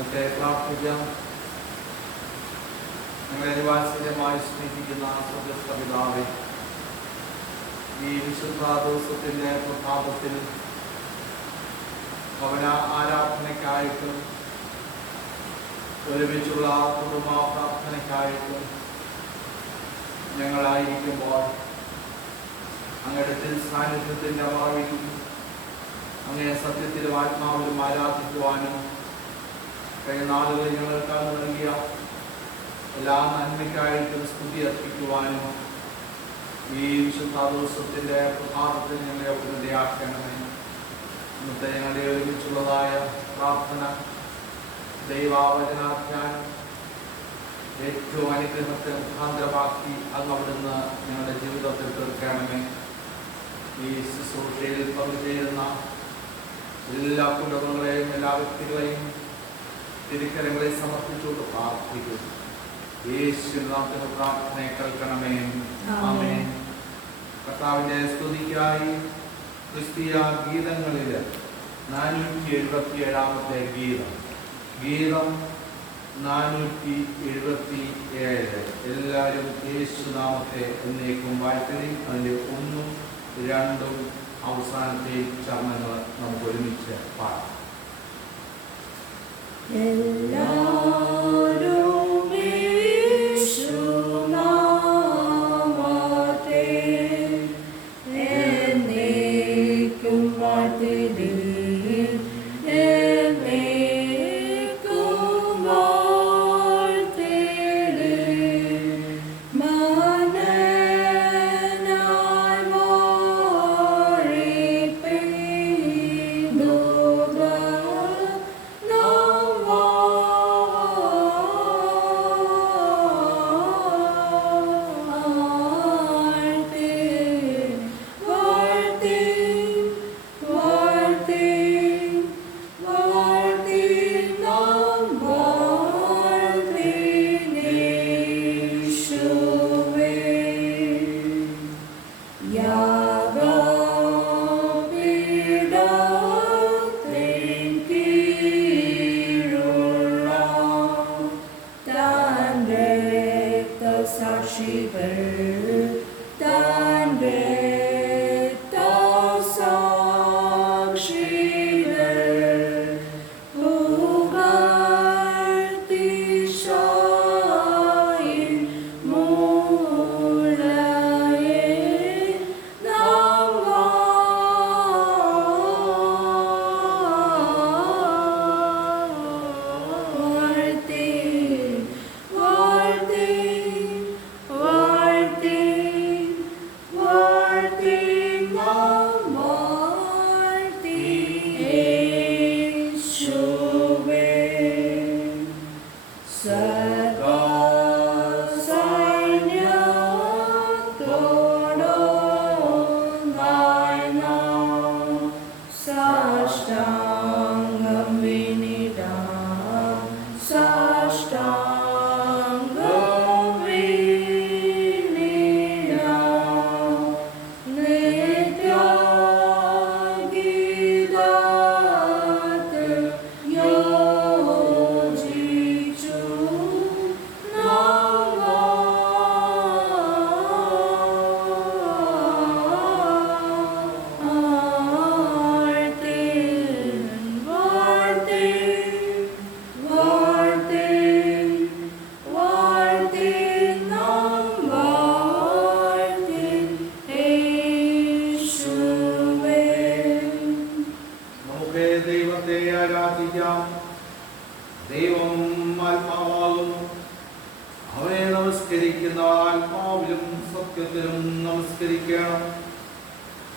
നമുക്ക് പ്രാർത്ഥിക്കാം. ഞങ്ങളെ നിവാസിതമായി സ്നേഹിക്കുന്ന സ്വർഗ്ഗസ്ഥ പിതാവേ, ഈ വിശുദ്ധ ദിവസത്തിൻ്റെ പ്രഭാതത്തിൽ ഭവന ആരാധനയ്ക്കായിട്ടും ഒരുമിച്ചുള്ള കുടുംബ പ്രാർത്ഥനയ്ക്കായിട്ടും ഞങ്ങളായിരിക്കുമ്പോൾ അങ്ങയുടെ സാന്നിധ്യത്തിൻ്റെ മറവിൽ അങ്ങയെ സത്യത്തിലും ആത്മാവിലും ആരാധിക്കുവാനും കഴിഞ്ഞ നാളുകളിൽ ഞങ്ങൾക്ക് നൽകിയ എല്ലാ നന്മയ്ക്കായിട്ടും സ്തുതി അർപ്പിക്കുവാനും ഈ വിശുദ്ധ ദിവസത്തിൻ്റെ പ്രഭാതത്തിൽ ഞങ്ങളെ ഉപനിധിയാക്കണമേ. ഇന്നത്തെ ഞങ്ങളുടെ ഒരുമിച്ചുള്ളതായ പ്രാർത്ഥന ദൈവാവചനാധ്യാനം ഏറ്റവും അനുഗ്രഹത്തെ മുഖാന്തരമാക്കി അങ്ങ് അവിടുന്ന് ഞങ്ങളുടെ ജീവിതത്തിൽ തീർക്കണമേ. ഈ ശുശ്രൂഷയിൽ പങ്കുചേരുന്ന എല്ലാ കുടുംബങ്ങളെയും എല്ലാ വ്യക്തികളെയും തിരുക്കരങ്ങളെ സമർപ്പിച്ചുകൊണ്ട് പ്രാർത്ഥിക്കുന്നു. യേശുനാമത്തിൽ പ്രാർത്ഥനയെ കേൾക്കണമേ. ആമേൻ. കർത്താവിൻ്റെ സ്തുതിക്കായി ക്രിസ്തീയ ഗീതങ്ങളിൽ 477 ഗീതം 477. എല്ലാവരും യേശുനാമത്തെ എന്നേക്കും വാഴ്ത്തലും അതിൻ്റെ 1, 2 അവസാനത്തെ ചരണങ്ങൾ നമുക്ക് ഒരുമിച്ച് പാടാം.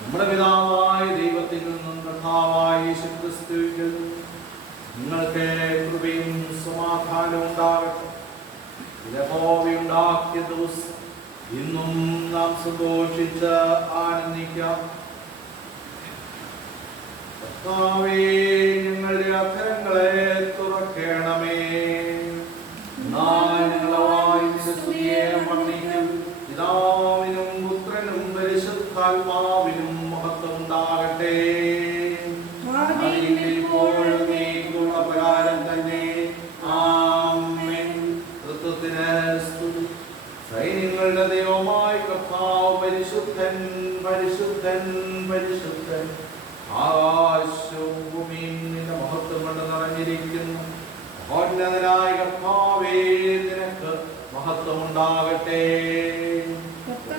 നമ്മുടെ പിതാവായ ദൈവത്തിൽ നിന്നും കർത്താവായ യേശുക്രിസ്തുവിൽ നിങ്ങൾക്ക് കൃപയും സമാധാനവും ഉണ്ടാകട്ടെ. യഹോവയുണ്ടാക്കിയ ദിവസം ഇന്നും നാം സന്തോഷിച്ച് ആനന്ദിക്കാം. കർത്താവേ, ഞങ്ങളുടെ അധരങ്ങളെ തുറക്കണമേ. ഞങ്ങളുടെ വായിന്റെ സ്തുതിയെ വർണ്ണിക്കും. പിതാവിനും പുത്രനും പരിശുദ്ധാത്മാവിനും മഹത്വം ഉണ്ടാകട്ടെ. പ്രകാരം തന്നെ മഹോന്നതനായ കർത്താവേ, നിനക്ക് മഹത്വമുണ്ടാകട്ടെ.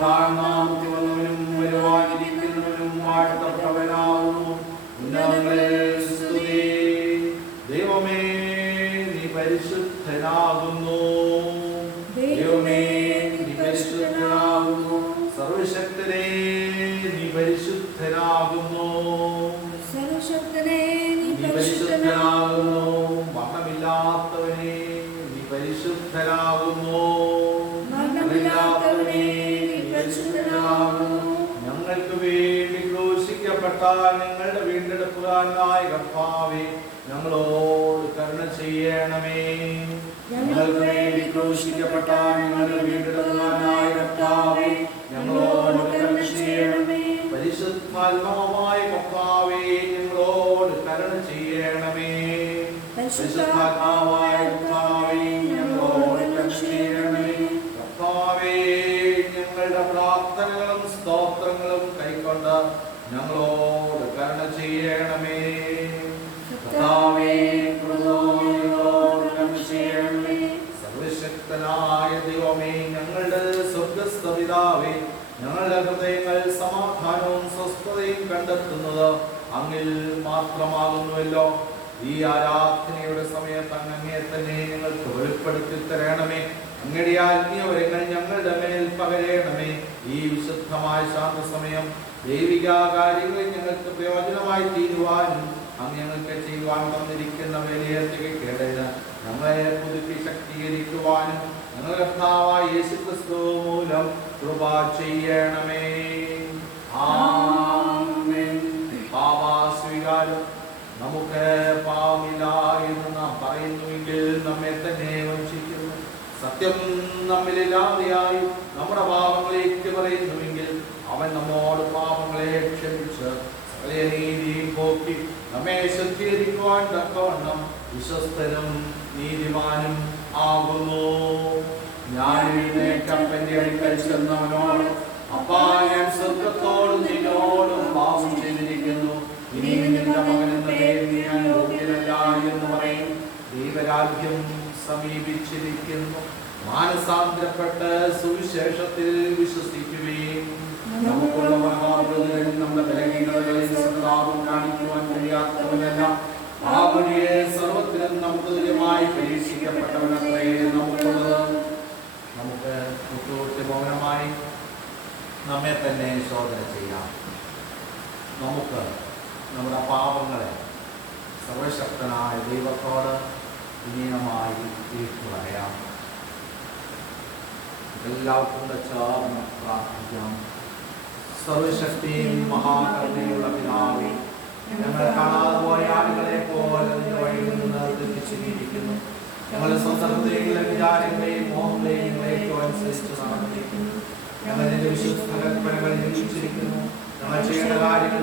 നാമത്തിൽ വന്നവനും വരുവാനിരിക്കുന്നവനും വാഴ്ത്തപ്പെട്ടവനാകുന്നു. ഉന്നതങ്ങളിൽ സ്തുതി. ദൈവമേ, നീ പരിശുദ്ധനാകുന്നു. ദൈവമേ, നീ പരിശുദ്ധനാകുന്നു. സർവശക്തനേ, നീ പരിശുദ്ധനാകുന്നു. സർവശക്തനേ, നീ പരിശുദ്ധനാകുന്നു. മരണമില്ലാത്തവനേ, നീ പരിശുദ്ധനാകുന്നു. മരണമില്ലാത്തവനേ, നീ പരിശുദ്ധനാകുന്നു. ഞങ്ങൾക്ക് വേണ്ടി ക്രൂശിക്കപ്പെട്ട ഞങ്ങളുടെ വീണ്ടെടുപ്പുകാരനായ കർത്താവേ, ഞങ്ങളോട് കരുണ ചെയ്യണമേ. ഞങ്ങൾക്ക് വേണ്ടി ക്രൂശിക്കപ്പെട്ട ഞങ്ങളുടെ വീണ്ടെടുപ്പുകാരനായ കർത്താവേ, ഞങ്ങളോട് കരുണ ചെയ്യണമേ. പരിശുദ്ധാത്മാവായ കർത്താവേ, ഞങ്ങളോട് കരുണ ചെയ്യണമേ. പരിശുദ്ധാത്മാവായ കർത്താവേ, ഞങ്ങളോട് കരുണ ചെയ്യണമേ. കർത്താവേ, ഞങ്ങളുടെ പ്രാർത്ഥനകളും സ്തോത്രങ്ങളും കൈക്കൊണ്ട് ഞങ്ങളോട് കരുണ ചെയ്യണമേ. കർത്താവേ, ഞങ്ങളോട് കരുണ ചെയ്യണമേ. സർവശക്തനായ ദൈവമേ, ഞങ്ങളുടെ സ്വർഗ്ഗസ്ഥ പിതാവേ, ഞങ്ങളുടെ ഹൃദയങ്ങൾ സമാധാനവും സ്വസ്ഥതയും കണ്ടെത്തുന്നത് അങ്ങിൽ മാത്രമാകുന്നുവല്ലോ. ഈ ആരാധനയുടെ സമയത്ത് അങ്ങേ തന്നെ ഞങ്ങൾക്ക് വെളിപ്പെടുത്തി തരണമേ. അങ്ങയുടെ ആത്മീയവരങ്ങൾ ഞങ്ങളുടെ മേൽ പകരണമേ. ഈ വിശുദ്ധമായ ശാന്ത സമയം ദൈവിക കാര്യങ്ങളിൽ ഞങ്ങൾക്ക് പ്രയോജനമായി തീരുവാനും അങ്ങ് ഞങ്ങൾക്ക് ചെയ്യുവാൻ തന്നിരിക്കുന്ന വലിയ തികക്കേണ്ടതിന് ഞങ്ങളെ പുതുക്കി ശക്തീകരിക്കുവാനും ഞങ്ങളുടെ കർത്താവായ യേശുക്രിസ്തു മൂലം കൃപ ചെയ്യണമേ. ആമേൻ. പാപസ്വീകാരം. നമുക്ക് പാപമില്ല എന്ന് നാം പറയുന്നുവെങ്കിൽ നമ്മെ തന്നെ വഞ്ചിക്കുന്നു. സത്യം നമ്മിലില്ലാതെയായി നമ്മുടെ പാപങ്ങളേക്ക് പറയുന്നുവെങ്കിൽ അവൻ നമ്മോട് പാപങ്ങളെ ക്ഷമിച്ച് സകല നീതിയും പോക്കി നമ്മെ ശുദ്ധീകരിക്കുവാൻ തക്കവണ്ണം വിശ്വസ്തനും നീതിമാനും ആകുന്നു. ഞാൻ എഴുന്നേറ്റപ്പന്റെ അടുക്കൽ ചെന്നവനോട്, അപ്പാ, ഞാൻ സ്വർഗ്ഗത്തോടും നിന്നോടും പാപം ചെയ്തിരിക്കുന്നു, ഇനി നിന്റെ മകനെന്ന പേരിൽ ഞാൻ യോഗ്യനല്ല എന്ന് പറയും. ദൈവരാജ്യം സമീപിച്ചിരിക്കുന്നു. മാനസാന്തരപ്പെട്ട് സുവിശേഷത്തിൽ വിശ്വസിക്കുകയും നമുക്കുള്ള മഹാപ്രഭുവിൽ നമ്മുടെ ബലഹീനതകളിൽ സഹതാപം കാണിക്കുവാൻ കഴിയാത്തവനല്ല. ആ വഴിയെ സർവത്തിലും നമുക്ക് തുല്യമായി പരീക്ഷിക്കപ്പെട്ടവനത്രേ നമുക്കുള്ളത്. നമുക്ക് മൗനമായി നമ്മെ തന്നെ ശോധന ചെയ്യാം. നമുക്ക് നമ്മുടെ പാപങ്ങളെ സർവശക്തനായ ദൈവത്തോട് വിനീതമായി ഏറ്റുപറയാം. എല്ലാവർക്കും ചേർന്ന് പ്രാർത്ഥിക്കാം. സർവശക്തിയും മഹാകരുണയുള്ള പിതാവേ, ഞങ്ങൾ കാണാതെ പോയ ആളുകളെ പോലെ നിന്റെ വഴിയിൽ നിന്ന് തെറ്റിച്ചിരിക്കുന്നു. ഞങ്ങളുടെ സ്വന്തം ഹൃദയങ്ങളെ വിചാരങ്ങളെയും മോഹങ്ങളെയും ഞങ്ങളേക്കും അനുസരിച്ച് നടന്നിരിക്കുന്നു. ഞങ്ങൾ നിന്റെ വിശുദ്ധ കൽപ്പനകൾ നിരീക്ഷിച്ചിരിക്കുന്നു. ഞങ്ങൾ ചെയ്യേണ്ട കാര്യങ്ങൾ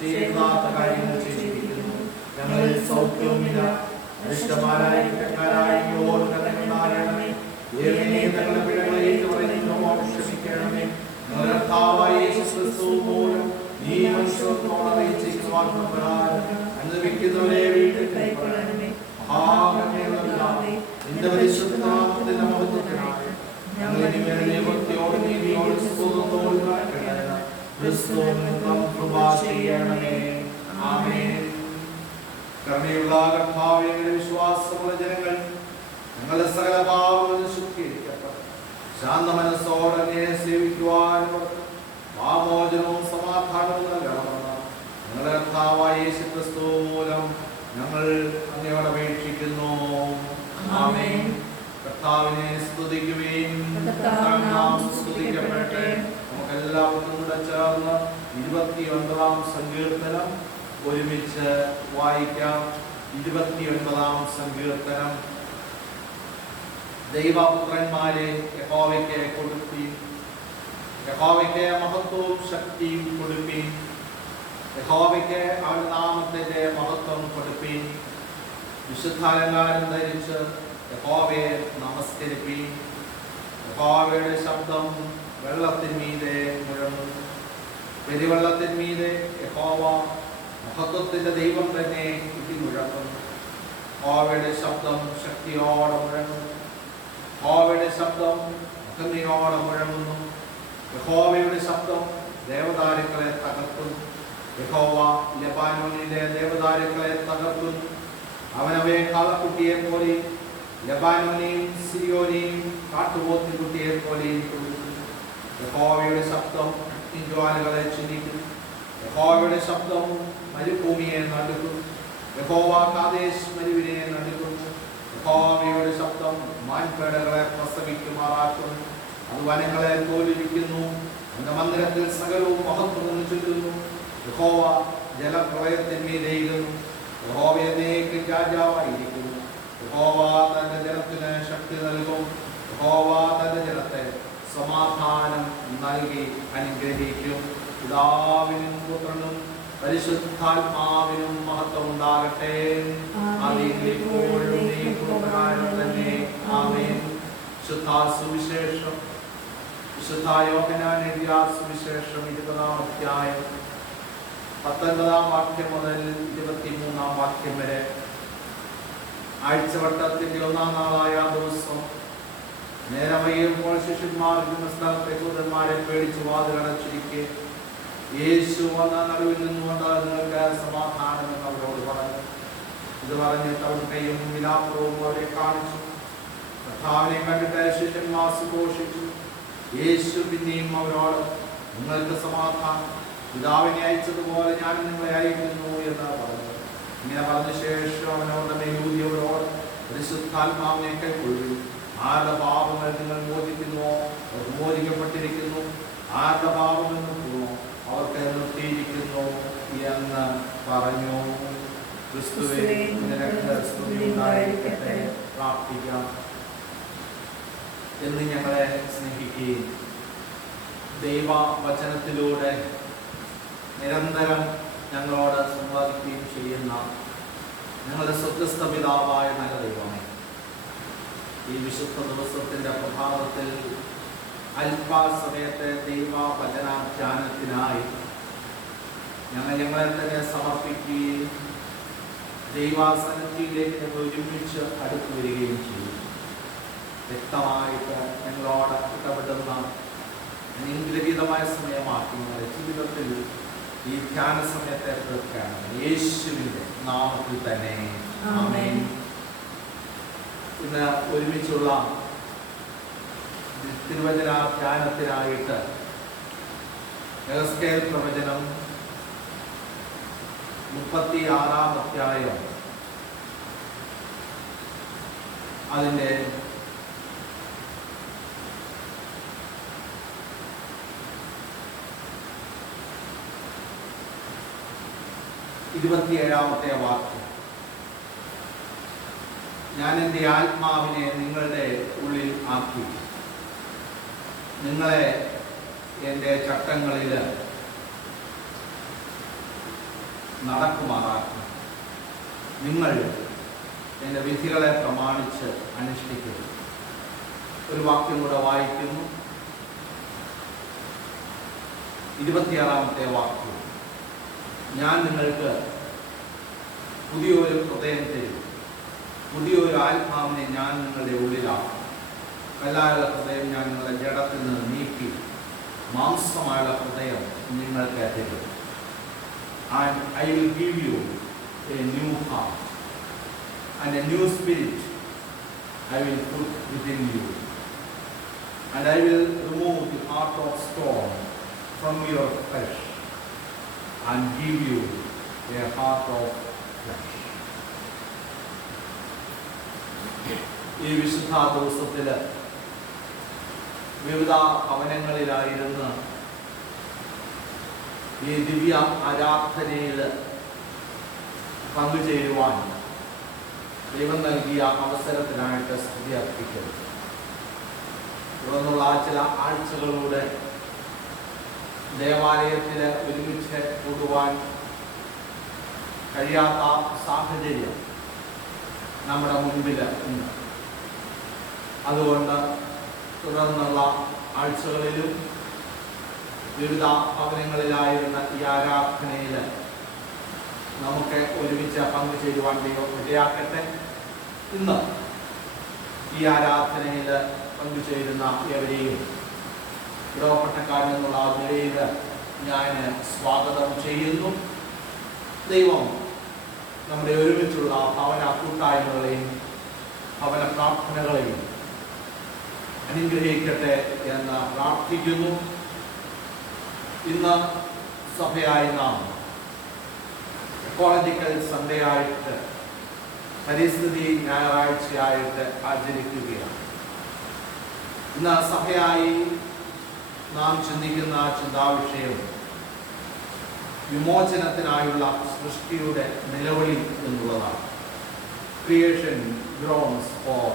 ചെയ്യാത്ത കാര്യങ്ങൾ ചെയ്തിരിക്കുന്നു. ഞങ്ങളിൽ സൗഖ്യവുമില്ല. അരിഷ്ടമാരായ കുറ്റക്കാരായ യോഗ്യതകളായണമേ. ഞങ്ങളുടെ പിഴകളെ ഏറ്റുപറയുന്നവരോട് ക്ഷമിക്കണമേ. ഞങ്ങളുടെ കർത്താവായ യേശുക്രിസ്തു മൂലം നീ മനുഷ്യത്വത്തോടെ അറിയിച്ചിരിക്കുവാൻ അനുഭവിക്കുന്നവരെ വീട്ടിൽ കൈക്കൊള്ളണമേ. മഹാകരുണയുള്ള പിതാവേ, നിന്റെ പരിശുദ്ധ നാമത്തിന്റെ മഹത്വത്തിനായി ഞങ്ങൾ ഇനിമേൽ ദൈവത്തോട് നീതിയോട് സ്തുതിയോട് കാണിക്കേണ്ടതിന് ക്രിസ്തുവിൽ കൃപ ചെയ്യണമേ. ആമേൻ. കരുണയുള്ള കർത്താവേ, വിശ്വാസമുള്ള ജനങ്ങൾ ഞങ്ങളുടെ സകല പാപങ്ങളും ശുദ്ധീകരിക്കപ്പെട്ടു ശാന്ത മനസ്സോടെ സേവിക്കുവാനും പാപമോചനവും സമാധാനവും നൽകണമെന്ന് ഞങ്ങളുടെ കർത്താവായ യേശുക്രിസ്തു മൂലം ഞങ്ങൾ അങ്ങയോട് അപേക്ഷിക്കുന്നു. ആമേൻ. കർത്താവിനെ സ്തുതിക്കുവേൻ. സ്തുതിക്കപ്പെട്ടെ. നമുക്കെല്ലാവർക്കും കൂടെ ചേർന്ന് 29-ാം സങ്കീർത്തനം ഒരുമിച്ച് വായിക്കാം. 29-ാം സങ്കീർത്തനം. ദൈവപുത്രന്മാരെ, യഹോവയ്ക്ക് കൊടുപ്പീൻ. യഹോവയ്ക്ക് മഹത്വവും ശക്തിയും കൊടുപ്പീൻ. യഹോവയ്ക്ക് അവന്റെ നാമത്തിന്റെ മഹത്വം കൊടുപ്പീൻ. വിശുദ്ധാലങ്കാരം ധരിച്ച് യഹോവയെ നമസ്കരിപ്പീൻ. യഹോവയുടെ ശബ്ദം വെള്ളത്തിന്മീതെ മുഴങ്ങുന്നു. പെരുവെള്ളത്തിന്മീതെ യഹോവ മഹത്വത്തിന്റെ ദൈവം തന്നെ ഇടിമുഴങ്ങുന്നു. യഹോവയുടെ ശബ്ദം ശക്തിയോടെ മുഴങ്ങുന്നു. യഹോവയുടെ ശബ്ദം അഗ്നിയോടെ മുഴങ്ങുന്നു. യഹോവയുടെ ശബ്ദം ദേവദാരുക്കളെ തകർക്കുന്നു. യഹോവ ലെബാനോനിലെ ദേവദാരുക്കളെ തകർക്കുന്നു. അവനവയെ കാളക്കുട്ടിയെ പോലെയും ലെബാനോനെയും സിരിയോനെയും കാട്ടുപോത്തുകുട്ടിയെ പോലെയും കൊടുക്കുന്നു. യഹോവയുടെ ശബ്ദം ജ്വാലകളെ ചിന്തിക്കുന്നു. യഹോവയുടെ ശബ്ദം മരുഭൂമിയെ നടുക്കുന്നു. യഹോവ കാദേശ് മരുവിനെ നടുക്കുന്നു. യഹോവയുടെ ശബ്ദം മാൻപേടകളെ പ്രസവിക്കുമാറാക്കുന്നു. അത് വനങ്ങളെ തോലിരിക്കുന്നു. എന്റെ മന്ദിരത്തിൽ സകലവും മഹത്വം ചൊല്ലുന്നു. യഹോവ ജലപ്രളയത്തിന്മീതെയ്യുന്നു. യഹോവ എന്നേക്കും രാജാവായിരിക്കുന്നു. യഹോവ തന്റെ ജനത്തിന് ശക്തി നൽകും. യഹോവ തന്റെ ജനത്തെ സമാധാനം നൽകി അനുഗ്രഹിക്കും. പിതാവിനും പുത്രനും പരിശുദ്ധാത്മാവിനും മഹത്വം ഉണ്ടാകട്ടെ. ആമേൻ. വിശുദ്ധ സുവിശേഷം വിശുദ്ധ യോഹന്നാൻ എഴുതിയ സുവിശേഷം 20-ാം അധ്യായം 19-ാം വാക്യം മുതൽ 23-ാം വാക്യം വരെ. ആഴ്ചവട്ടത്തിന്റെ 1-ാം നാളായ ദിവസം നേരം വൈകുമ്പോൾ ശിഷ്യന്മാർ ഇരുന്ന സ്ഥലത്തെ ദൂതന്മാരെ പേടിച്ച് വാതിലടച്ചിരിക്കെ യേശു വന്ന നടുവിൽ നിന്നുകൊണ്ട് നിങ്ങൾക്ക് സമാധാനം എന്ന് അവരോട് പറഞ്ഞു. ഇത് പറഞ്ഞിട്ട് അവൻ കൈയും വിലാപ്പവും അവരെ കാണിച്ചു. കർത്താവിനെ കണ്ടിട്ട് ശിഷ്യന്മാർ സന്തോഷിച്ചു. യേശു പിന്നെയും അവരോട് നിങ്ങൾക്ക് സമാധാനം, പിതാവിനെ അയച്ചതുപോലെ ഞാൻ നിങ്ങളെ അയക്കുന്നു എന്ന് പറഞ്ഞു. ഇങ്ങനെ പറഞ്ഞ ശേഷം അവനോട് യൂതിയവരോട് പരിശുദ്ധാത്മാവിനെ കൈക്കൊള്ളു. ആരുടെ പാപങ്ങൾ നിങ്ങൾ മോചിക്കുന്നുവോ അവർ മോചിക്കപ്പെട്ടിരിക്കുന്നു. ആരുടെ പാപങ്ങൾ നിർത്തുന്നു അവർക്ക് നിർത്തിയിരിക്കുന്നു എന്ന് പറഞ്ഞു. ക്രിസ്തുവേ നിനക്ക് സ്തുതി ഉണ്ടായിരിക്കട്ടെ. പ്രാർത്ഥിക്കാം. എന്ന് ഞങ്ങളെ സ്നേഹിക്കുകയും ദൈവവചനത്തിലൂടെ നിരന്തരം ഞങ്ങളോട് സംവാദിക്കുകയും ചെയ്യുന്ന ഞങ്ങളുടെ സ്വർഗ്ഗസ്ഥ പിതാവായ നല്ല ദൈവമേ, ഈ വിശുദ്ധ ദിവസത്തിൻ്റെ പ്രഭാതത്തിൽ അല്പസമയത്തെ ദൈവവചനാധ്യാനത്തിനായി ഞങ്ങളെ തന്നെ സമർപ്പിക്കുകയും ദൈവസന്നിധിയിലേക്ക് ഞങ്ങൾ ഒരുമിച്ച് അടുത്തു വരികയും ചെയ്യും. വ്യക്തമായിട്ട് ഞങ്ങളോട് ഇടപെടുന്ന അനുഗ്രഹീതമായ സമയമാക്കി ഞങ്ങളുടെ ജീവിതത്തിൽ ഈ ധ്യാന സമയത്തെ തീർക്കുകയാണ്. യേശുവിൻ്റെ നാമത്തിൽ തന്നെ ആമേൻ. ഇന്ന് ഒരുമിച്ചുള്ള തിരുവചന ധ്യാനത്തിനായിട്ട് എഹെസ്കേൽ പ്രവചനം 36-ാം അധ്യായം അതിൻ്റെ 27-ാമത്തെ വാക്യം. ഞാൻ എൻ്റെ ആത്മാവിനെ നിങ്ങളുടെ ഉള്ളിൽ ആക്കി നിങ്ങളെ എൻ്റെ ചട്ടങ്ങളിൽ നടക്കുമാറാക്കും. നിങ്ങൾ എൻ്റെ വിധികളെ പ്രമാണിച്ച് അനുഷ്ഠിക്കും. ഒരു വാക്യം കൂടെ വായിക്കുന്നു. 26-ാമത്തെ വാക്യം. ഞാൻ നിങ്ങൾക്ക് പുതിയൊരു ഹൃദയം തരും, പുതിയൊരു ആത്മാവിനെ ഞാൻ നിങ്ങളുടെ ഉള്ളിലാക്കും. കല്ലായുള്ള ഹൃദയം ഞാൻ നിങ്ങളുടെ ജഡത്തിൽ നിന്ന് നീക്കി മാംസമായുള്ള ഹൃദയം നിങ്ങൾക്ക് തരും. And I will give you a new heart, and a new spirit I will put within you, and I will remove the heart of stone from your flesh and give you a heart of flesh. ഈ വിശുദ്ധ ദിവസത്തിൽ വിവിധ ഭവനങ്ങളിലായിരുന്ന് ഈ ദിവ്യ ആരാധനയിൽ പങ്കുചേരുവാൻ ദൈവം നൽകിയ അവസരത്തിനായിട്ട് സ്തുതി അർപ്പിക്കുന്നു. തുടർന്നുള്ള ചില ആഴ്ചകളിലൂടെ ദേവാലയത്തിൽ ഒരുമിച്ച് കൂടുവാൻ കഴിയാത്ത സാഹചര്യം നമ്മുടെ മുൻപിൽ ഉണ്ട്. അതുകൊണ്ട് തുടർന്നുള്ള ആഴ്ചകളിലും വിവിധ ഭവനങ്ങളിലായിരുന്ന ഈ ആരാധനയിൽ നമുക്ക് ഒരുമിച്ച് പങ്കുചേരുവാൻ ദൈവം ഇടയാക്കട്ടെ. ഇന്ന് ഈ ആരാധനയിൽ പങ്കുചേരുന്ന ഏവരെയും ഇടവപ്പട്ടക്കാരിൽ നിന്നുള്ള നിലയിൽ ഞാൻ സ്വാഗതം ചെയ്യുന്നു. ദൈവം നമ്മുടെ ഒരുമിച്ചുള്ള ഭവന കൂട്ടായ്മകളെയും ഭവന പ്രാർത്ഥനകളെയും അനുഗ്രഹിക്കട്ടെ എന്ന് പ്രാർത്ഥിക്കുന്നു. ഇന്ന് സഭയായി നാം എക്കോളജിക്കൽ സൺഡേ ആയിട്ട് പരിസ്ഥിതി ഞായറാഴ്ചയായിട്ട് ആചരിക്കുകയാണ്. ഇന്ന് സഭയായി നാം ചിന്തിക്കുന്ന ചിന്താവിഷയം വിമോചനത്തിനായുള്ള സൃഷ്ടിയുടെ നിലവിളി എന്നുള്ളതാണ്. Creation groans for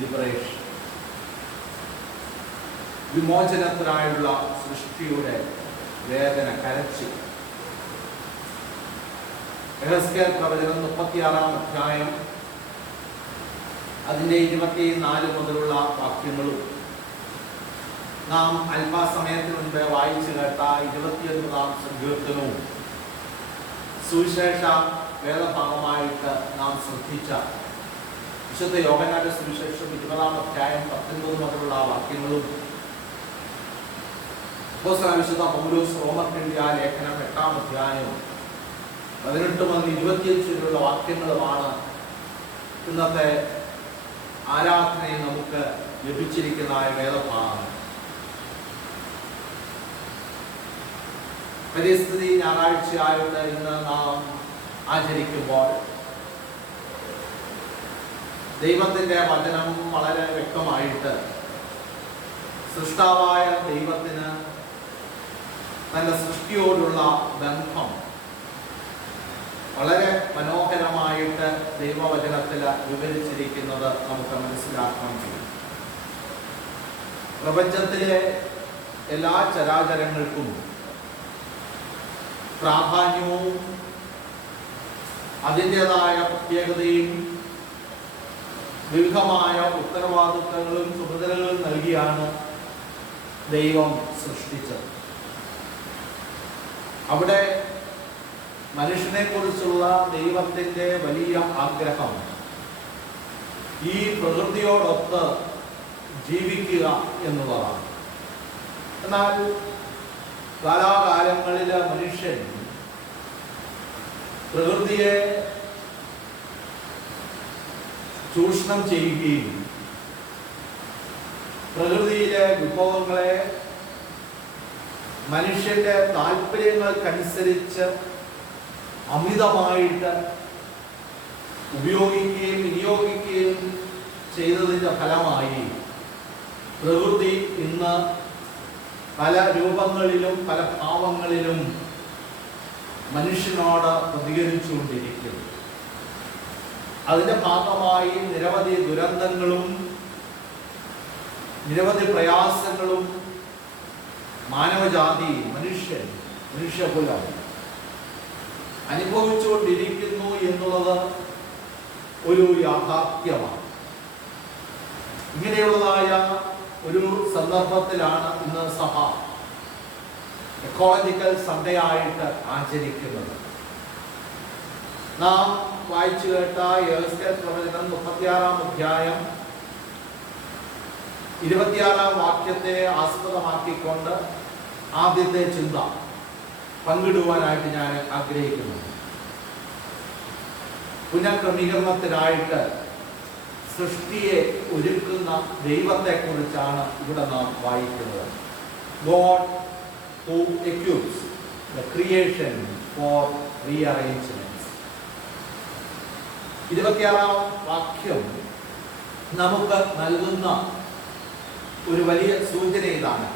liberation. വിമോചനത്തിനായുള്ള സൃഷ്ടിയുടെ വേദന, കരച്ചിൽ. യെഹെസ്കേൽ പ്രവചനം 36-ാം അധ്യായം അതിൻ്റെ 24 മുതലുള്ള വാക്യങ്ങളും നാം അല്പസമയത്തിന് മുൻപ് വായിച്ചു കേട്ട 29-ാം സങ്കീർത്തനവും സുവിശേഷ വേദഭാഗമായിട്ട് നാം ശ്രദ്ധിച്ച വിശുദ്ധ യോഹന്നാന്റെ സുവിശേഷം 20-ാം അധ്യായം 19 മുതലുള്ള വാക്യങ്ങളും വിശുദ്ധ പൗലോസ് റോമർക്കെഴുതിയ ലേഖനം 8-ാം അധ്യായവും 18 മുതൽ 25 വരെയുള്ള വാക്യങ്ങളുമാണ് ഇന്നത്തെ ആരാധനയിൽ നമുക്ക് ലഭിച്ചിരിക്കുന്ന വേദഭാഗം. പരിസ്ഥിതി ഞായറാഴ്ചയായിട്ട് ഇന്ന് നാം ആചരിക്കുമ്പോൾ ദൈവത്തിൻ്റെ വചനം വളരെ വ്യക്തമായിട്ട് സൃഷ്ടാവായ ദൈവത്തിന് തൻ്റെ സൃഷ്ടിയോടുള്ള ബന്ധം വളരെ മനോഹരമായിട്ട് ദൈവവചനത്തിൽ വിവരിച്ചിരിക്കുന്നത് നമുക്ക് മനസ്സിലാക്കാൻ കഴിയും. പ്രപഞ്ചത്തിലെ എല്ലാ ചരാചരങ്ങൾക്കും പ്രാധാന്യവും അതിൻ്റെതായ പ്രത്യേകതയും വിവിധമായ ഉത്തരവാദിത്തങ്ങളും ചുമതലകളും നൽകിയാണ് ദൈവം സൃഷ്ടിച്ചത്. അവിടെ മനുഷ്യനെ കുറിച്ചുള്ള ദൈവത്തിൻ്റെ വലിയ ആഗ്രഹം ഈ പ്രകൃതിയോടൊത്ത് ജീവിക്കുക എന്നുള്ളതാണ്. എന്നാൽ കാലാകാലങ്ങളിൽ മനുഷ്യൻ പ്രകൃതിയെ ചൂഷണം ചെയ്യുകയും പ്രകൃതിയിലെ വിഭവങ്ങളെ മനുഷ്യന്റെ താല്പര്യങ്ങൾക്കനുസരിച്ച് അമിതമായിട്ട് ഉപയോഗിക്കുകയും വിനിയോഗിക്കുകയും ചെയ്തതിൻ്റെ ഫലമായി പ്രകൃതി ഇന്ന് പല രൂപങ്ങളിലും പല ഭാവങ്ങളിലും മനുഷ്യനോട് പ്രതികരിച്ചുകൊണ്ടിരിക്കുന്നു. അതിൻ്റെ ഭാഗമായി നിരവധി ദുരന്തങ്ങളും നിരവധി പ്രയാസങ്ങളും മാനവജാതി മനുഷ്യകുലം അനുഭവിച്ചുകൊണ്ടിരിക്കുന്നു എന്നുള്ളത് ഒരു യാഥാർത്ഥ്യമാണ്. ഇങ്ങനെയുള്ളതായ ഒരു സന്ദർഭത്തിലാണ് ഇന്ന് സഭ എക്കോളജിക്കൽ സൺഡേ ആയിട്ട് ആചരിക്കുന്നത്. നാം വായിച്ചു കേട്ട യെഹെസ്കേൽ പ്രവചനം 36-ാം അധ്യായം 26-ാം വാക്യത്തെ ആസ്പദമാക്കിക്കൊണ്ട് ആദ്യത്തെ ചിന്ത പങ്കിടുവാനായിട്ട് ഞാൻ ആഗ്രഹിക്കുന്നു. പുനഃക്രമീകരണത്തിനായിട്ട് സൃഷ്ടിയെ ഒരുക്കുന്ന ദൈവത്തെക്കുറിച്ചാണ് ഇവിടെ നാം വായിക്കുന്നത്. God who equips the creation for rearrangements. 26-ാം വാക്യം നമുക്ക് നൽകുന്ന ഒരു വലിയ സൂചന ഇതാണ്.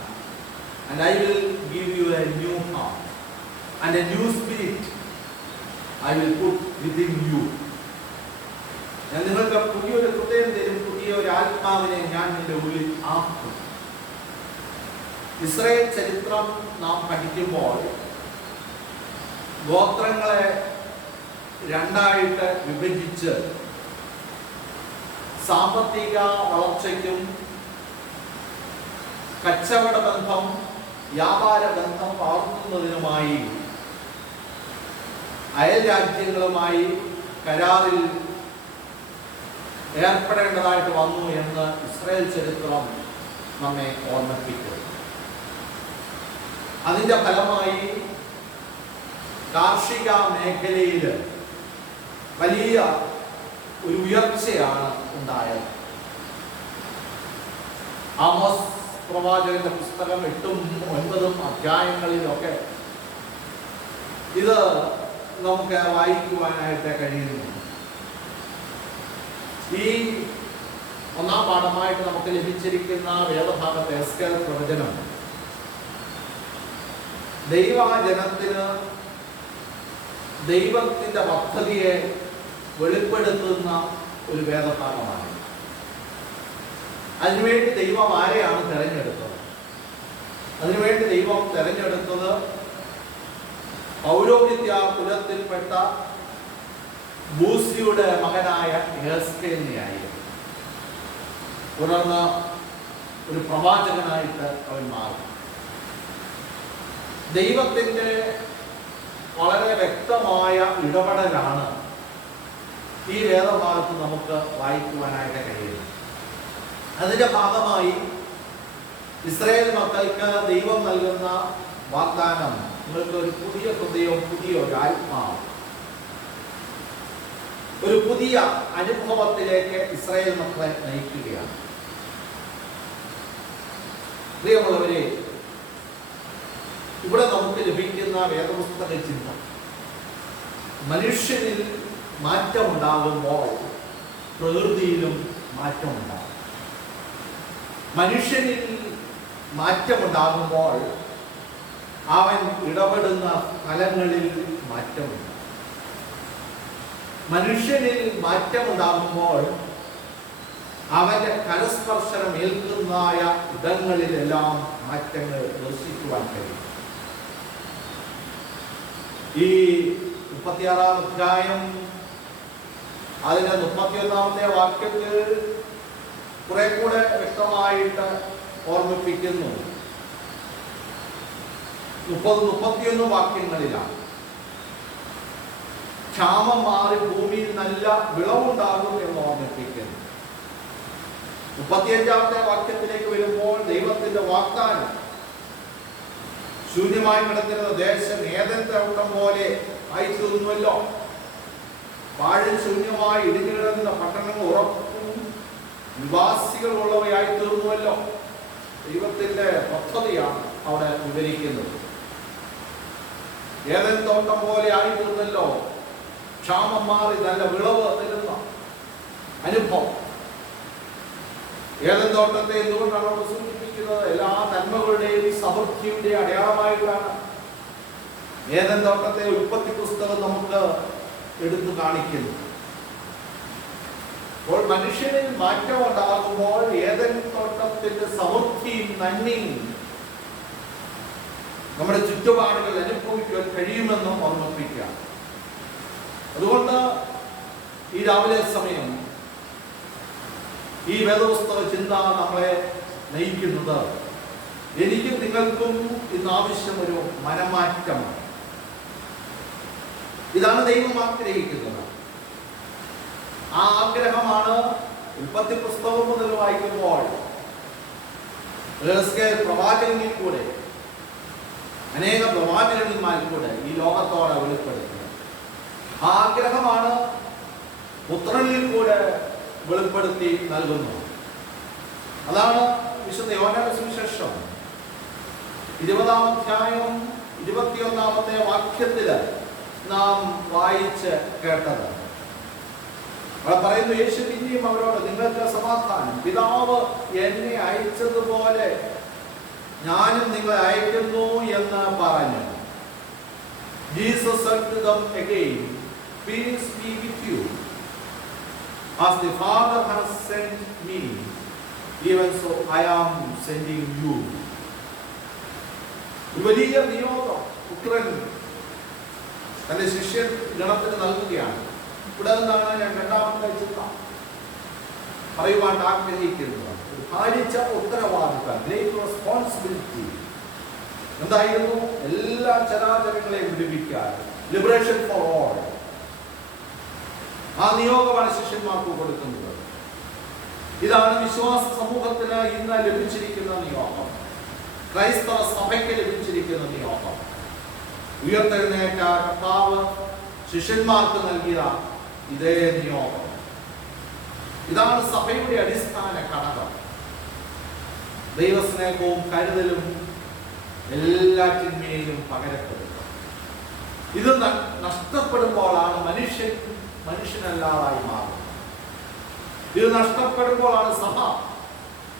And I will give you a new heart and a new spirit I will put within you. ഞാൻ നിങ്ങൾക്ക് പുതിയൊരു ഹൃദയം തരും, പുതിയൊരു ആത്മാവിനെ ഞാൻ നിന്റെ ഉള്ളിൽ ആക്കും. ഇസ്രായേൽ ചരിത്രം നാം പഠിക്കുമ്പോൾ ഗോത്രങ്ങളെ രണ്ടായിട്ട് വിഭജിച്ച് സാമ്പത്തിക വളർച്ചയ്ക്കും കച്ചവട ബന്ധം വ്യാപാര ബന്ധം വളർത്തുന്നതിനുമായി അയൽ രാജ്യങ്ങളുമായി കരാറിൽ ഏർപ്പെടേണ്ടതായിട്ട് വന്നു എന്ന് ഇസ്രായേൽ ചരിത്രം നമ്മെ ഓർമ്മിപ്പിക്കും. അതിൻ്റെ ഫലമായി കാർഷിക മേഖലയിൽ വലിയ ഒരു ഉയർച്ചയാണ് ഉണ്ടായത്. ആമോസ് പ്രവാചകന്റെ പുസ്തകം 8ഉം 9ഉം അധ്യായങ്ങളിലൊക്കെ ഇത് നമുക്ക് വായിക്കുവാനായിട്ട് കഴിയുന്നു. ഈ ഒന്നാം പാഠമായിട്ട് നമുക്ക് ലഭിച്ചിരിക്കുന്ന വേദഭാഗത്തെ എസ്കേൽ പ്രവചനം ദൈവജനത്തിന് ദൈവത്തിൻ്റെ പദ്ധതിയെ വെളിപ്പെടുത്തുന്ന ഒരു വേദഭാഗമാണ്. അതിനുവേണ്ടി ദൈവം ആരെയാണ് തിരഞ്ഞെടുത്തത്? അതിനുവേണ്ടി ദൈവം തിരഞ്ഞെടുത്തത് പൗരോഹിത്യ കുലത്തിൽപ്പെട്ട ബൂസിയുടെ മകനായ യെഹെസ്കേലിനെയായിരുന്നു. തുടർന്ന് ഒരു പ്രവാചകനായിട്ട് അവൻ മാറി. ദൈവത്തിൻ്റെ വളരെ വ്യക്തമായ ഇടപെടലാണ് ഈ വേദഭാഗത്ത് നമുക്ക് വായിക്കുവാനായിട്ട് കഴിയുന്നത്. അതിൻ്റെ ഭാഗമായി ഇസ്രായേൽ മക്കൾക്ക് ദൈവം നൽകുന്ന വാഗ്ദാനം, നിങ്ങൾക്ക് ഒരു പുതിയ ഹൃദയവും പുതിയ ഒരു ആത്മാവും, ഒരു പുതിയ അനുഭവത്തിലേക്ക് ഇസ്രായേൽ മക്കളെ നയിക്കുകയാണ്. പ്രിയമുള്ളവരെ, ഇവിടെ നമുക്ക് ലഭിക്കുന്ന വേദപുസ്തക ചിന്ത, മനുഷ്യനിൽ മാറ്റമുണ്ടാകുമ്പോൾ പ്രകൃതിയിലും മാറ്റമുണ്ടാകും. മനുഷ്യനിൽ മാറ്റമുണ്ടാകുമ്പോൾ അവൻ ഇടപെടുന്ന ഫലങ്ങളിൽ മാറ്റമുണ്ട്. മനുഷ്യനിൽ മാറ്റമുണ്ടാകുമ്പോൾ അവന്റെ കരസ്പർശനം ഏൽക്കുന്നതായ ഇടങ്ങളിലെല്ലാം മാറ്റങ്ങൾ ദർശിക്കുവാൻ കഴിയും. ഈ 36-ാം അധ്യായം അതിന് 31-ാമത്തെ വാക്യത്തിൽ കുറെ കൂടെ വ്യക്തമായിട്ട് ഓർമ്മിപ്പിക്കുന്നു. 30-31 വാക്യങ്ങളിലാണ് ക്ഷാമം മാറി ഭൂമിയിൽ നല്ല വിളവുണ്ടാകും എന്ന് ഓർമ്മിപ്പിക്കുന്നു. 35-ാമത്തെ വാക്യത്തിലേക്ക് വരുമ്പോൾ ദൈവത്തിന്റെ വാഗ്ദാനം, ശൂന്യമായി കിടന്നിരുന്ന ദേശം ഏദൻ തോട്ടം പോലെ ആയിത്തീർന്നുവല്ലോ, വാഴും ശൂന്യമായി ഇടിഞ്ഞു കിടന്ന പട്ടണങ്ങൾ ഉറപ്പും നിവാസികളുള്ളവയായി തീർന്നുവല്ലോ. ദൈവത്തിന്റെ പദ്ധതിയാണ് അവിടെ വിവരിക്കുന്നത്. ഏദൻ തോട്ടം പോലെ ആയിത്തീർന്നല്ലോ, ക്ഷാമം മാറി നല്ല വിളവ് തരുന്ന അനുഭവം. ഏദൻ തോട്ടത്തെ എന്തുകൊണ്ടാണ് അവിടെ സൂചിപ്പിക്കുന്നത്? എല്ലാ നന്മകളുടെയും സമൃദ്ധിയുടെയും അടയാളമായിട്ടാണ്. ഏദൻ തോട്ടത്തെ ഉൽപ്പത്തി പുസ്തകം നമുക്ക് എടുത്തു കാണിക്കുന്നു. അപ്പോൾ മനുഷ്യനിൽ മാറ്റം ഉണ്ടാകുമ്പോൾ ഏദൻ തോട്ടത്തിന്റെ സമൃദ്ധിയും നന്മയും നമ്മുടെ ചുറ്റുപാടുകൾ അനുഭവിക്കാൻ കഴിയുമെന്നും ഓർമ്മിപ്പിക്കുക. അതുകൊണ്ട് ഈ രാവിലെ സമയം ഈ വേദപുസ്തക ചിന്ത നമ്മളെ നയിക്കുന്നത്, എനിക്കും നിങ്ങൾക്കും ഇന്ന് ആവശ്യം ഒരു മനമാറ്റമാണ്. ഇതാണ് ദൈവം ആഗ്രഹിക്കുന്നത്. ആ ആഗ്രഹമാണ് ഉൽപ്പത്തി പുസ്തകം മുതൽ വായിക്കുമ്പോൾ പ്രവാചകനിൽ കൂടെ, അനേക പ്രവാചകന്മാരിൽ കൂടെ ഈ ലോകത്തോടെ വെളിപ്പെടുത്തുന്നത്. ആ ആഗ്രഹമാണ് പുത്രനിൽ കൂടെ വെളിപ്പെടുത്തി നൽകുന്നു. അതാണ് വിശുദ്ധ യോഹന്നാന്റെ സുവിശേഷം 20-ാം അധ്യായം 21-ാമത്തെ വാക്യത്തില് നാം വായിച്ച് കേട്ടത്. അവിടെ പറയുന്നു, യേശു പിന്നെയും അവരോട്, നിങ്ങൾക്ക് സമാധാനം, പിതാവ് എന്നെ അയച്ചതുപോലെ ഞാനും നിങ്ങളെ അയക്കുന്നു എന്ന് പറഞ്ഞു. Jesus said to them again, peace be with you. As the Father has sent me, even so I am sending you. വലിയ നിയോഗം പുത്രൻ തന്റെ ശിഷ്യ ഗണത്തിന് നൽകുകയാണ്. ഇവിടെ നിന്നാണ് ഞാൻ രണ്ടാമത്തെ ചിന്ത പറയുവാൻ ആഗ്രഹിക്കുന്നത്. ഭാരിച്ച ഉത്തരവാദിത്തം, ഗ്രേറ്റ് റെസ്പോൺസിബിലിറ്റി എന്തായിരുന്നു? എല്ലാ ചരാചരങ്ങളെയും വിടുവിക്കാൻ, ലിബറേഷൻ ഫോർ ഓൾ. ആ നിയോഗമാണ് ശിഷ്യന്മാർക്ക് കൊടുക്കുന്നത്. ഇതാണ് വിശ്വാസ സമൂഹത്തിന് ഇന്ന് ലഭിച്ചിരിക്കുന്ന നിയോഗം. ക്രൈസ്തവ സഭയ്ക്ക് ലഭിച്ചിരിക്കുന്ന നിയോഗം. ഉയർത്തെഴുന്നേറ്റ കർത്താവ് ശിഷ്യന്മാർക്ക് നൽകിയ ഇതേ നിയോഗം. ഇതാണ് സഭയുടെ അടിസ്ഥാന ഘടകം. ദൈവസ്നേഹവും കരുതലും എല്ലാറ്റിന്മേലും പകരപ്പെടുക. ഇത് നഷ്ടപ്പെടുമ്പോഴാണ് മനുഷ്യനല്ലാതായി മാറുന്നത്. ഇത് നഷ്ടപ്പെടുമ്പോഴാണ്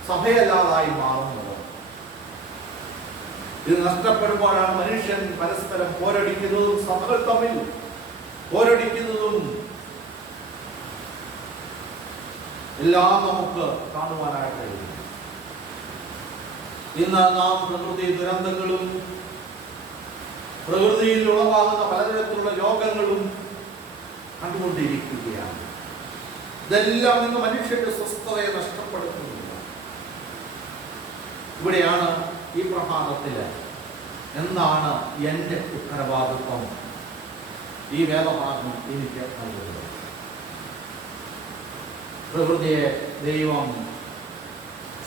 സഭയല്ലാതായി മാറുന്നത്. ഇത് നഷ്ടപ്പെടുമ്പോഴാണ് മനുഷ്യൻ പരസ്പരം പോരടിക്കുന്നതും സഭകൾ തമ്മിൽ പോരടിക്കുന്നതും എല്ലാം നമുക്ക് കാണുവാനായിട്ട് കഴിയും. ഇന്ന് നാം പ്രകൃതി ദുരന്തങ്ങളും പ്രകൃതിയിൽ ഉളവാകുന്ന പലതരത്തിലുള്ള രോഗങ്ങളും കണ്ടുകൊണ്ടിരിക്കുകയാണ്. ഇതെല്ലാം ഇന്ന് മനുഷ്യന്റെ സ്വസ്ഥതയെ നഷ്ടപ്പെടുത്തുന്നില്ല. ഇവിടെയാണ് ഈ പ്രഭാതത്തില് എന്താണ് എൻ്റെ ഉത്തരവാദിത്വം ഈ വേദഭാഗം എനിക്ക് നൽകുന്നത്. പ്രകൃതിയെ ദൈവം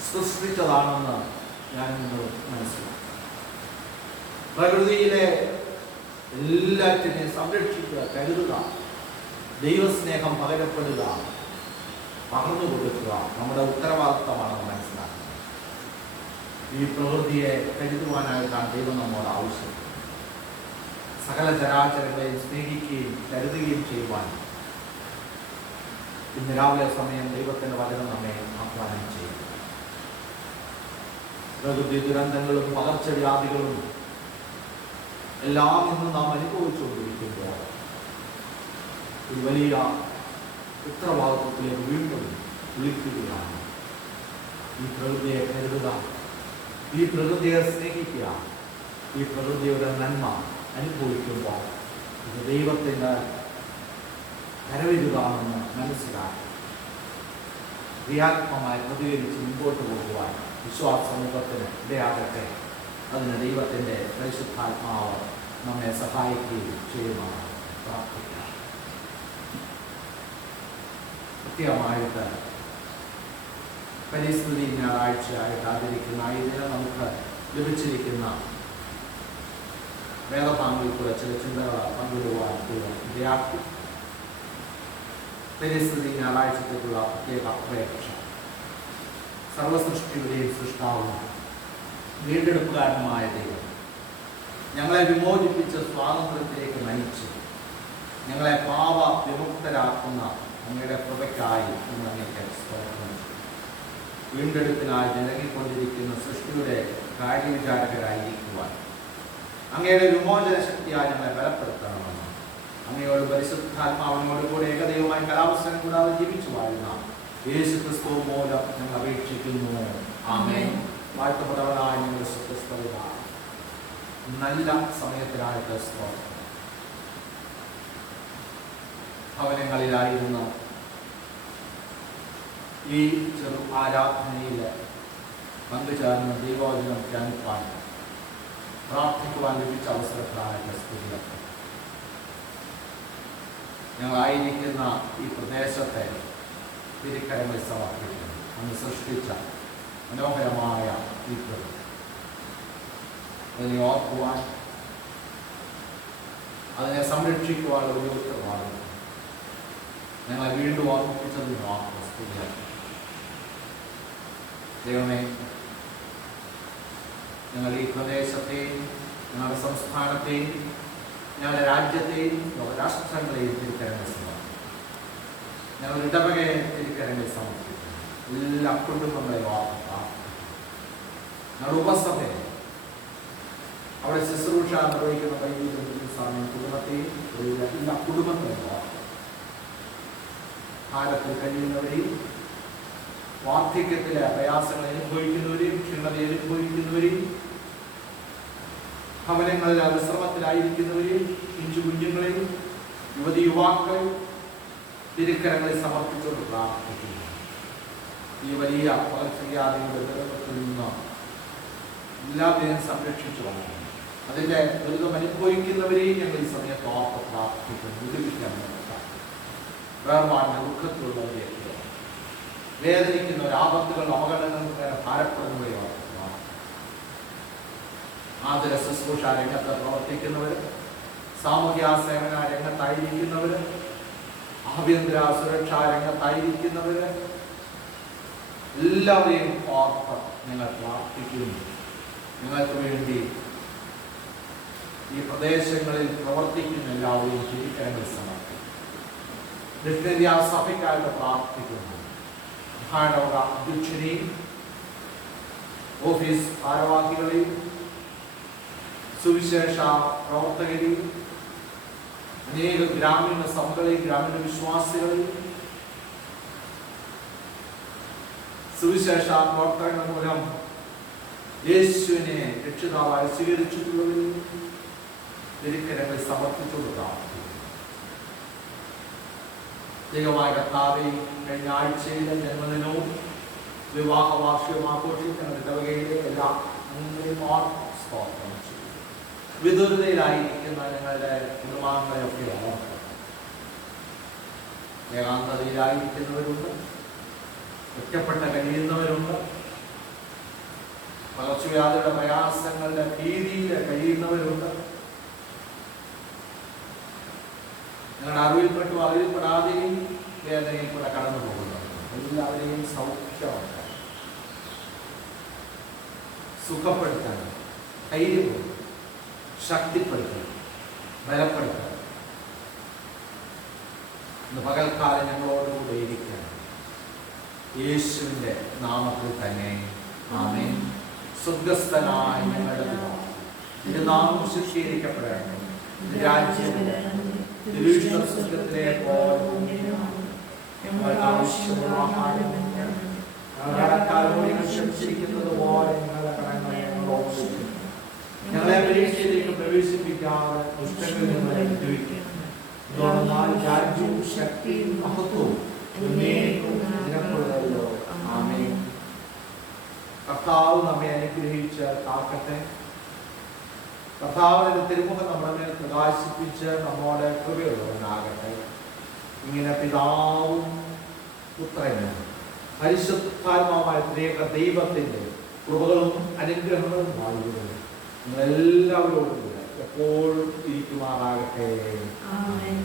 സൃഷ്ടിച്ചതാണെന്ന് ഞാൻ നിങ്ങൾ മനസ്സിലാക്കി. പ്രകൃതിയിലെ എല്ലാറ്റിനെയും സംരക്ഷിക്കുക, കരുതുക, ദൈവസ്നേഹം പകരപ്പെടുക, പകർന്നു കൊടുക്കുക നമ്മുടെ ഉത്തരവാദിത്തമാണെന്ന് മനസ്സിലാക്കുക. ഈ പ്രകൃതിയെ കരുതുവാനായിട്ടാണ് ദൈവം നമ്മോട് ആവശ്യം. സകല ചരാചരങ്ങളെയും സ്നേഹിക്കുകയും കരുതുകയും ചെയ്യുവാൻ ഇന്ന് രാവിലെ സമയം ദൈവത്തിൻ്റെ വചനം നമ്മെ ആഹ്വാനം ചെയ്യും. പ്രകൃതി ദുരന്തങ്ങളും പകർച്ചവ്യാധികളും എല്ലാം ഇന്ന് നാം അനുഭവിച്ചുകൊണ്ടിരിക്കുമ്പോൾ ഒരു വലിയ ഉത്തരവാദിത്വത്തിലേക്ക് വീണ്ടും വിളിക്കുകയാണ്. ഈ പ്രകൃതിയെ കരുതുക, ഈ പ്രകൃതിയെ സ്നേഹിക്കുക, ഈ പ്രകൃതിയുടെ നന്മ അനുഭവിക്കുമ്പോൾ ഇത് ദൈവത്തിൻ്റെ കരവിരുതാണെന്ന് മനസ്സിലാക്കി ക്രിയാത്മകമായി പ്രതികരിച്ച് മുമ്പോട്ട് പോകുവാൻ വിശ്വാസ സമൂഹത്തിന് ഇടയാകട്ടെ. അതിന് ദൈവത്തിൻ്റെ പരിശുദ്ധാത്മാവ് നമ്മെ സഹായിക്കുകയും ചെയ്യുമെന്ന് പ്രാർത്ഥിക്കാം. കൃത്യമായിട്ട് പരിസ്ഥിതി ഞായറാഴ്ചയായിട്ട് ആചരിക്കുന്ന ഈ ദിനം നമുക്ക് ലഭിച്ചിരിക്കുന്ന വേദഭാഗങ്ങളിൽ കൂടെ ചില ചിന്തകൾ പങ്കിടുവാൻ ഇടയാക്കി. പരിസ്ഥിതി ഞായറാഴ്ചത്തേക്കുള്ള പ്രത്യേക അപേക്ഷ. സർവസൃഷ്ടിയുടെയും സൃഷ്ടാവും വീണ്ടെടുപ്പുകാരനുമായ ദൈവം ഞങ്ങളെ വിമോചിപ്പിച്ച സ്വാതന്ത്ര്യത്തിലേക്ക് നയിച്ച് ഞങ്ങളെ പാപ വിമുക്തരാക്കുന്ന അങ്ങയുടെ കൃപയ്ക്കായി അങ്ങേക്ക് സ്തോത്രം. വീണ്ടെടുപ്പിനായി ജനങ്ങിക്കൊണ്ടിരിക്കുന്ന സൃഷ്ടിയുടെ കാര്യവിചാരകരായിരിക്കുവാൻ അങ്ങയുടെ വിമോചന ശക്തിയായി ഞങ്ങളെ ബലപ്പെടുത്തണമെന്ന് അങ്ങയോട് പരിശുദ്ധാത്മാവിനോട് കൂടെ ഏകദൈവമായി കലാവസരം കൂടാതെ ജീവിച്ചു വാഴുന്ന യേശു ക്രിസ്തു മൂലം ഞങ്ങൾ അപേക്ഷിക്കുന്നു. ആമേൻ. വാഴ്ത്തപ്പെട്ടവനായ ഞങ്ങളുടെ സുക്രിസ്തുവിത നല്ല സമയത്തിനായിട്ട് സ്തോത്രം. ഭവനങ്ങളിലായിരുന്ന ഈ ചെറു ആരാധനയിൽ പങ്കുചേർന്ന് ദൈവവചനം ധ്യാനിപ്പാൻ പ്രാർത്ഥിക്കുവാൻ ലഭിച്ച അവസരത്തിനായിട്ട് സ്തുതിക്കട്ടെ. ഞങ്ങളായിരിക്കുന്ന ഈ പ്രദേശത്തെ തിരുക്കരങ്ങളിൽ സമർപ്പിക്കുന്നു. അന്ന് സൃഷ്ടിച്ച മനോഹരമായ ഈ പ്രകൃതി അതിനെ ഓർക്കുവാൻ, അതിനെ സംരക്ഷിക്കുവാനുള്ള ഒരു ഉത്തരവാദിത്വം ഞങ്ങളെ വീണ്ടും ഓർമ്മിപ്പിച്ചതിന് സ്തുതിക്കട്ടെ. ദൈവമേ, ഞങ്ങൾ ഈ പ്രദേശത്തെയും ഞങ്ങളുടെ സംസ്ഥാനത്തെയും ഞങ്ങളുടെ രാജ്യത്തെയും ലോകരാഷ്ട്രങ്ങളെയും തിരുക്കരങ്ങളിൽ സമർപ്പിക്കും. ഞങ്ങൾ ഇടവകയെ തിരുക്കരങ്ങളിൽ സമർപ്പിക്കും. എല്ലാ കുടുംബങ്ങളെ ഓർക്കുക. ഞങ്ങളുടെ ഉപസഭയെ, അവിടെ ശുശ്രൂഷ നിർവഹിക്കുന്ന വൈദ്യുതി സമയം കുടുംബത്തെയും എല്ലാ കുടുംബങ്ങളെയും ഓർക്കുക. കാലത്തിൽ കഴിയുന്നവരെയും വാർദ്ധക്യത്തിലെ പ്രയാസങ്ങൾ അനുഭവിക്കുന്നവരെയും ക്ഷീണത അനുഭവിക്കുന്നവരെയും ഭവനങ്ങളിൽ വിശ്രമത്തിലായിരിക്കുന്നവരെയും പിഞ്ചു കുഞ്ഞുങ്ങളെയും യുവതി യുവാക്കളെയും തിരുക്കരങ്ങളിൽ സമർപ്പിച്ചുകൊണ്ട് പ്രാർത്ഥിക്കുന്നു. ഈ വലിയ പകർച്ചവ്യാധികളുടെ ദുരന്തത്തിൽ നിന്ന് എല്ലാവരെയും സംരക്ഷിച്ചു വന്നു. അതിൻ്റെ ദുരിതം അനുഭവിക്കുന്നവരെയും ഞങ്ങൾ ഈ സമയത്ത് ഓർത്ത് പ്രാർത്ഥിക്കുന്നു. വിടുവിക്കാൻ വേർപാടിന്റെ ദുഃഖത്തിലുള്ളവരെയൊക്കെ വേദനിക്കുന്നവർ, ആപത്തുകൾ അപകടങ്ങൾക്ക് നേരെ ഭാരപ്പെടുന്നവരെയാണ്. ആതുര ശുശ്രൂഷ രംഗത്ത് പ്രവർത്തിക്കുന്നവർ, സാമൂഹ്യ സേവന രംഗത്തായിരിക്കുന്നവർ, ആഭ്യന്തര സുരക്ഷാ രംഗത്തായിരിക്കുന്നവർ എല്ലാവരെയും ഓർത്ത് നിങ്ങൾ പ്രാർത്ഥിക്കുന്നു. നിങ്ങൾക്ക് വേണ്ടി ഈ പ്രദേശങ്ങളിൽ പ്രവർത്തിക്കുന്ന എല്ലാവരെയും തിരിക്കരങ്ങൾ സമർപ്പിക്കും. ദക്ഷിണേന്ത്യ സഭയ്ക്കായിട്ട് പ്രാർത്ഥിക്കുന്നു. മഹാനവക അധ്യക്ഷനെയും ഓഫീസ് ഭാരവാഹികളെയും സുവിശേഷ പ്രവർത്തകരെയും അനേക ഗ്രാമീണ സഭകളെയും ഗ്രാമീണ വിശ്വാസികളെയും സുവിശേഷ പ്രവർത്തനങ്ങൾ മൂലം യേശുവിനെ രക്ഷിതാവായി സ്വീകരിച്ചിട്ടുള്ളവരെയും തിരുക്കരങ്ങളിൽ സമർപ്പിച്ചുകൊണ്ട് പ്രാർത്ഥിക്കുന്നു. ദൈവമായ കർത്താവേ, കഴിഞ്ഞ ആഴ്ചയിലെ ജന്മദിനവും വിവാഹ വാർഷികവും ആഘോഷിക്കുന്ന ഇടവകയിലെ എല്ലാ സ്തോത്രം ചെയ്തു. വിദൂരതയിലായിരിക്കുന്ന ഞങ്ങളുടെ കുടുംബാംഗങ്ങളെയൊക്കെ ഓർക്കുക. ഏകാന്തതയിലായിരിക്കുന്നവരുണ്ട്, ഒറ്റപ്പെട്ട കഴിയുന്നവരുണ്ട്, പകർച്ചവ്യാധിയുടെ പ്രയാസങ്ങളുടെ ഭീതിയിൽ കഴിയുന്നവരുണ്ട്, ഞങ്ങളുടെ അറിവിൽപ്പെട്ടു അറിവിൽപ്പെടാതെയും വേദനയിൽ കൂടെ കടന്നു പോകുന്നവരുണ്ട്. എല്ലാവരെയും സൗഖ്യമാക്കാൻ, സുഖപ്പെടുത്താൻ, ധൈര്യപ്പെടുത്താൻ, ശക്തിപ്പെടുത്താൻ, ബലപ്പെടുത്താൻ ഇന്ന് പകൽക്കാലം ഞങ്ങളോടുകൂടെ ഇരിക്കാൻ യേശുവിൻ്റെ നാമത്തിൽ തന്നെ ആമേൻ. സ്വർഗ്ഗസ്ഥനായ ഞങ്ങളുടെ പിതാവേ, നിന്റെ നാമം ശുദ്ധീകരിക്കപ്പെടണം. നിന്റെ രാജ്യം തിരുവിഷ്ടം സ്വർഗ്ഗത്തിലെ പോലെ ഞങ്ങൾക്ക് ആവശ്യമുള്ള ആഹാരം ഞങ്ങളുടെ കടക്കാരോട് ക്ഷമിച്ചിരിക്കുന്നത് പോലെ ഞങ്ങളുടെ കടങ്ങളെ ഞങ്ങളോട് ക്ഷമിക്കണം. ഞങ്ങളെ പരീക്ഷയിലേക്ക് പ്രവേശിപ്പിക്കാതെ ദുഷ്ടങ്ങളിൽ നിന്ന് വിടുവിക്കണം. രാജ്യവും ശക്തിയും മഹത്വവും നിനക്കുള്ളതല്ലോ. ആമേൻ. കർത്താവ് നമ്മെ അനുഗ്രഹിച്ച് കാക്കട്ടെ. കർത്താവിന്റെ തിരുമുഖം നമ്മുടെ മേൽ പ്രകാശിപ്പിച്ച് നമ്മോട് കൃപയുള്ളവനാകട്ടെ. ഇങ്ങനെ പിതാവും പുത്രനും പരിശുദ്ധാത്മാവായ ത്രിയേക ദൈവത്തിന്റെ കൃപകളും അനുഗ്രഹങ്ങളും വാഴുന്നത് നിങ്ങളെല്ലാവരോടും കൂടെ എപ്പോഴും ഇരിക്കുമാറാകട്ടെ. ആമേൻ.